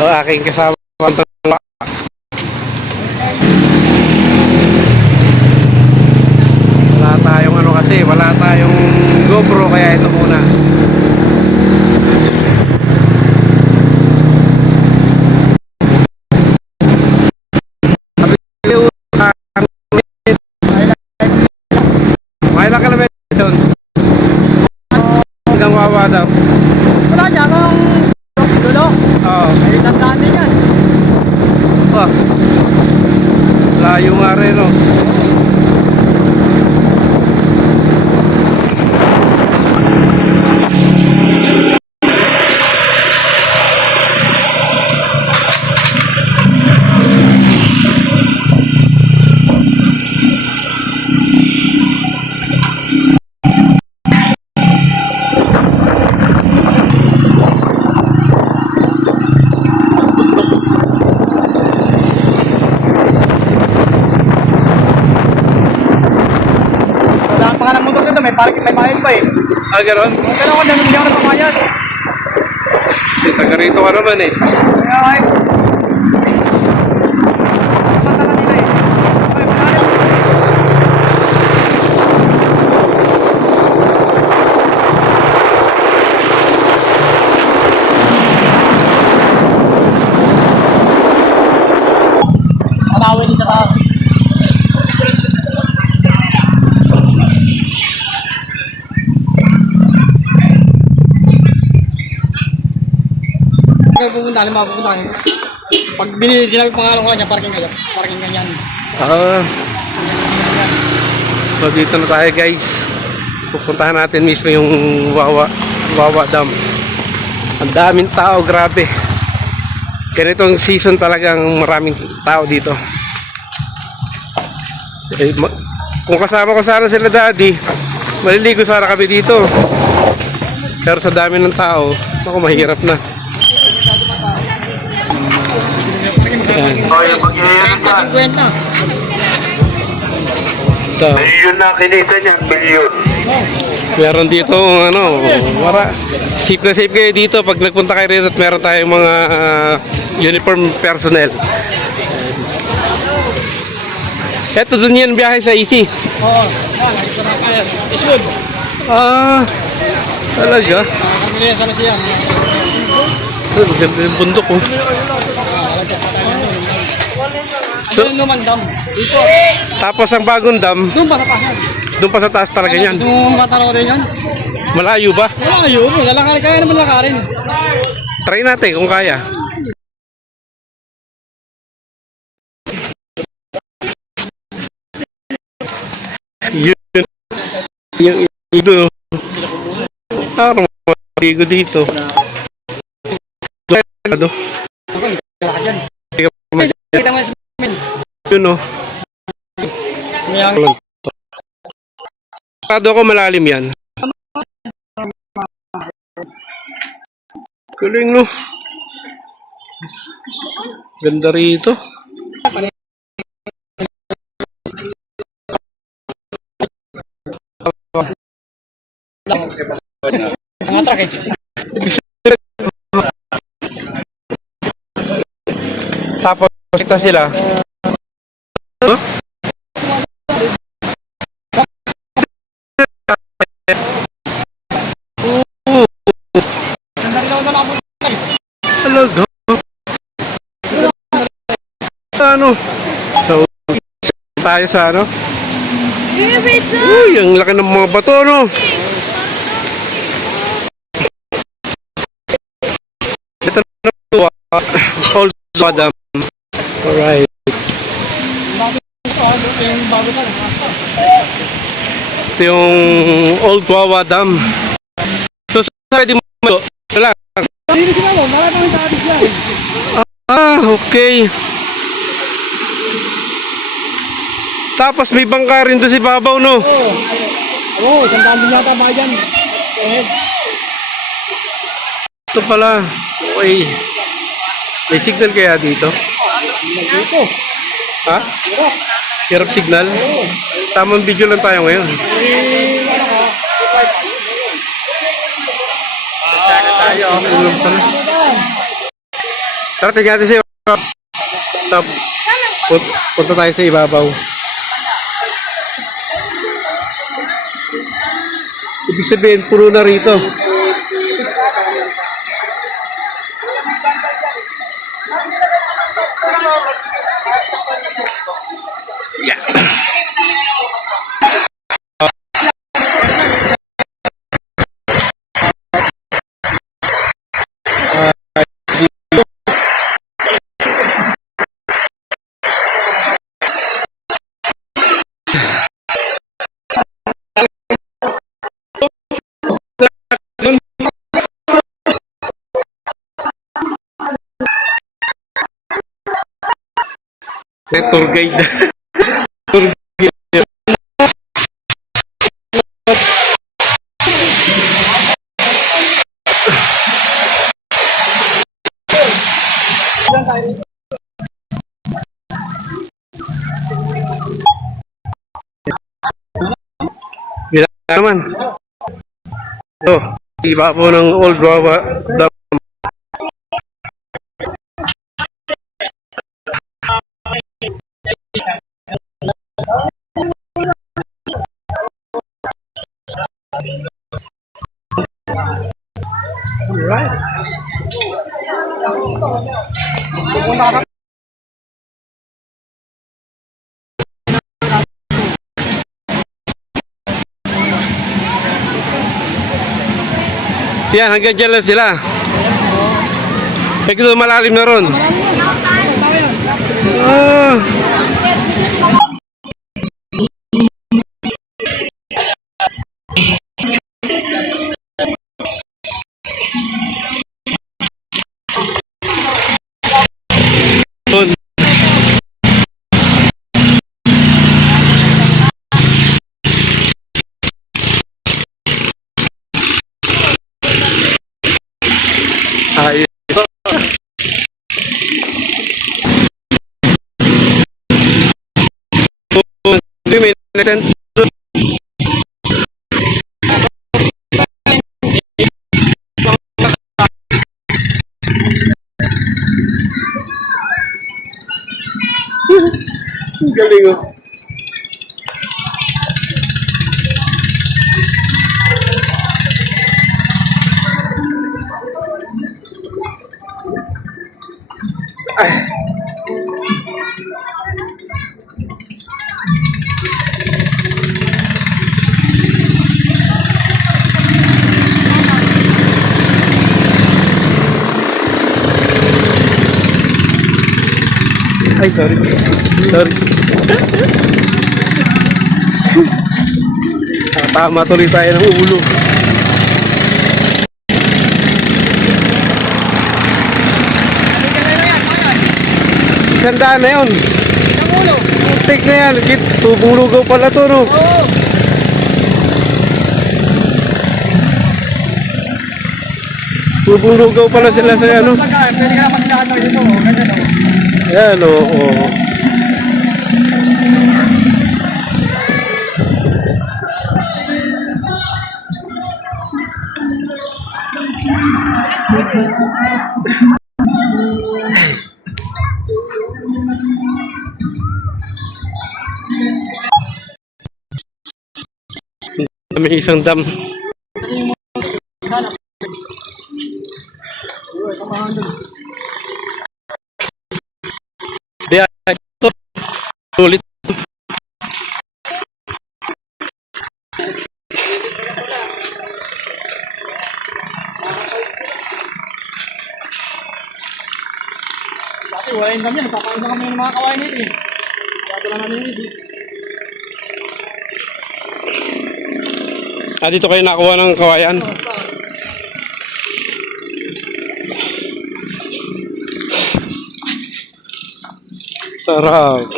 O aking kasama. Wala tayong ano kasi, wala tayong GoPro kaya ito muna. May ilang kilometer doon? Hanggang Wawa daw. Wala niya kung dulo. Oo. Ay, tandaan din yan. Ah, layo nga rin, no? Wala pa nga ng motor dito. May parking, may mahal pa eh. Ah, gano'n? Pero ako, hindi ako nagpamayad. Taga rito ka naman eh. Kaya ay. Mata lang nila eh. Ay, wala yan. Alawin dito ka. Pupunta, alam mo pupunta. Pag binili sila yung pangalan ko kanya, parking kayo. Parking ganyan. Ah. So dito na tayo guys. Pupuntahan natin mismo yung Wawa Dam. Ang daming tao, grabe. Ganitong season talagang maraming tao dito. Eh, kung kasama ko sana sila daddy, maliligo sana kami dito. Pero sa dami ng tao, ako mahirap na. Yan. Oh, yung pag-iirin ka. 50. Ito. Bilyon na kinita niya, bilyon. Meron dito ano, safe na safe kayo dito pag nagpunta kayo rito at meron tayong mga uniform personnel. Eto dun yan biyahe sa Easy. Oo. Yan, ay sarap kayo. Iswood. Ah, talaga? Kami yan sana siya. Maganda yung bundok oh. So, ano naman dam? Dito. Tapos ang bagong dam, Doon pa sa pasan. doon pa sa taas talaga yan. Doon mataraw din yan. Malayo ba? Malayo. Lalakari kaya naman lakarin. Try natin kung kaya. Yun. Yung ito. Parang maligo dito. Ano? Kita mo sa Yun o. Kado ako malalim yan. Galing no. Ganda rito. Nangatak eh. Tapos kita sila. Huh? Talaga? Ano? So, tayo sa ano? Uy, ang laki ng mga bato, no? Ito na po, Old Dam. Alright. Ito yung Old Wawa Dam. So, sa di mo wala. Hindi sila mo. Marami kami sa atis yan. Ah, okay. Tapos may bangka rin doon si Babaw, no? Oo, sandaan din yata ba dyan? Ito pala. Okay. May signal kaya dito? Dito. Ha? Hirap signal? Tamang video lang tayo ngayon. Tayo, Tara, tingnan natin sa ibabaw. Punta tayo sa ibabaw. Ibig sabihin, puno na rito. Yeah. Tour guide. Tour guide. Bila naman. Ito, iba po ng Old Wawa Dam. Alright. Yan, hanggang dyan lang sila. Ito malalim na ron. Ah. Ayun. May natin. Galing oh. Ay. Ay, sorry. Sorry. Tama tuloy tayo ng ulo. Sandaan na yun. Take na yan. Tubong lugaw pala to, no? Tubong lugaw pala sila sa ano. Pwede ka na magkakataw dito. Ayan, oo. May isang dam. Dia itu sulit. Dati wala yung dami. Nagpapakain na kami ng mga kawain nito eh. Bago lang namin nito. Ah, dito kayo nakuha ng kawayan. Sarap.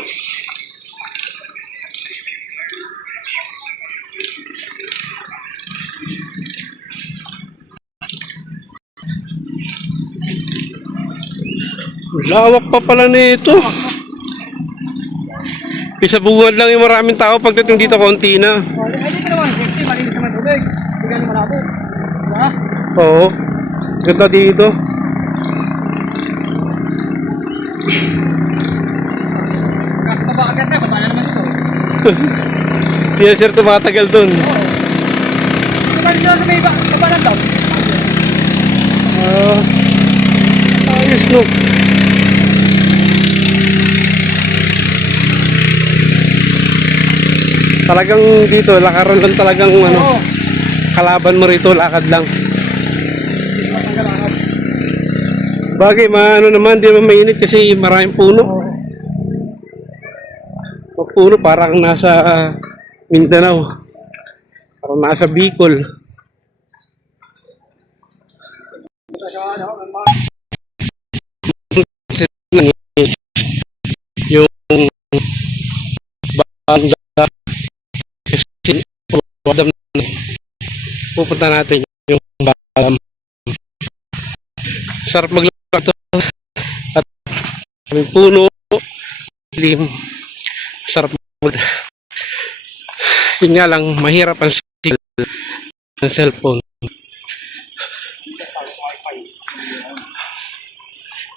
Lawak pa pala nito. Isa buwan lang yung maraming tao pagdating dito konti na. Ay, dito naman. Kasi malinis naman tubig. Hindi ganun malabo. Diba? Oo. Ganda dito. Kakataba agad na, matala naman ito. Hindi na sir tumatagal dun. Kumain sila sa may kabanan daw. Ayos no. Talagang dito, lakaran lang talagang ano, kalaban mo rito, lakad lang. Hindi matanggal agad. Bagay, ano naman, di naman mainit kasi maraming puno. Pag puno, parang nasa Mindanao. Parang nasa Bicol. Yung banda kasi wadam pupunta natin yung balam. Sarap maglakad to at may puno, lim, sarap mag. Yun nga lang, mahirap ang signal ng cellphone.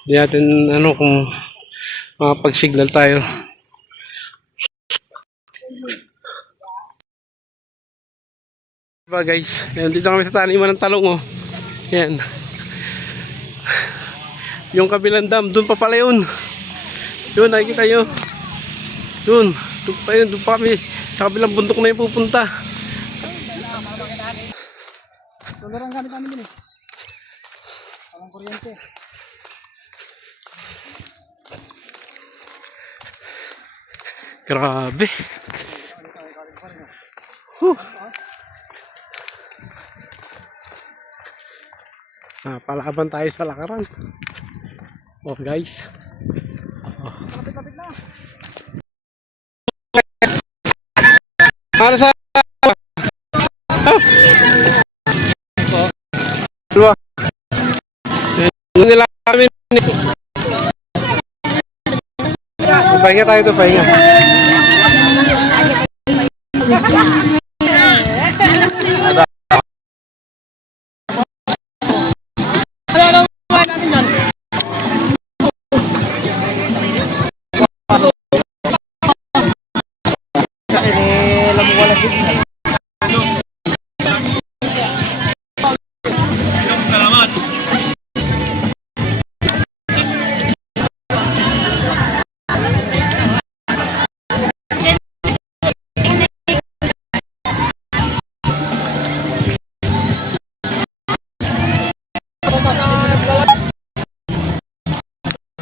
Hindi natin ano kung makapag-signal tayo. Diba guys, yan, dito kami sa taniman ng talong oh. Yan. Yung kabilang dam, dun pa pala yun. Yun, nakikita nyo. Yun, dun pa kami. Sa kabilang bundok na yung pupunta. Solar ang gamit namin din eh. Parang kuryente. Grabe. Huh. Palaban tayo sa lakaran. Oh guys. Kapit-kapit na. Para sa dalawa. Nila kami. Pahinga tayo to, pahinga.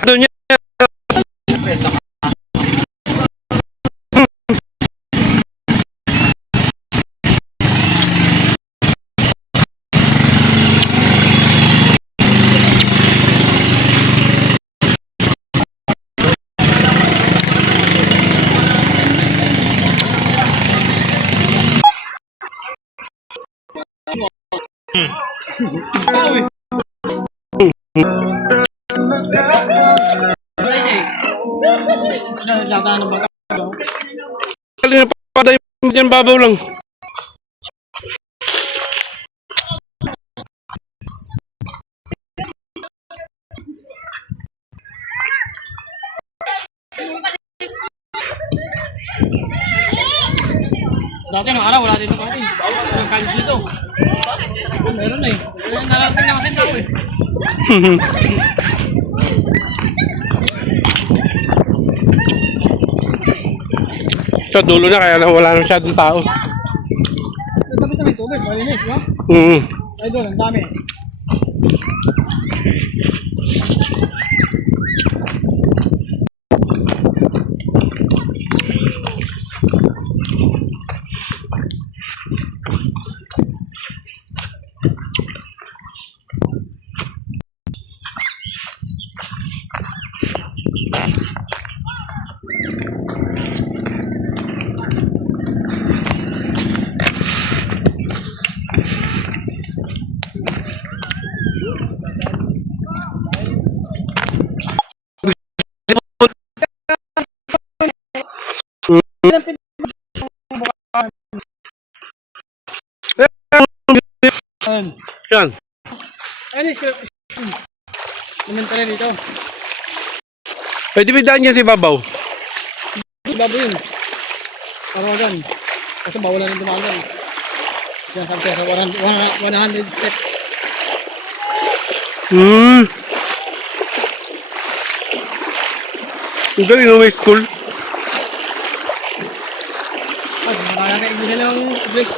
Ano niya? Nagdadaan ng baga. Kalina pa tayo dyan, babaw lang. Dati nung araw, wala dito kami. Yung kalis dito. Meron na eh. Narating na kasi tao eh. Sa dulo na, kaya wala na masyadong tao. Nagtapit na may tubig, malinis, di ba? Ay doon, ang dami. Yan. Ano yung elementary dito? Pwede ba daan niya si Babaw? Babo yun. Parawagan. Kasi bawalan ng dumagan. Yan sabi siya sa 100 step. Ang galing no, may school. Ay, marami ka hindi na lang break.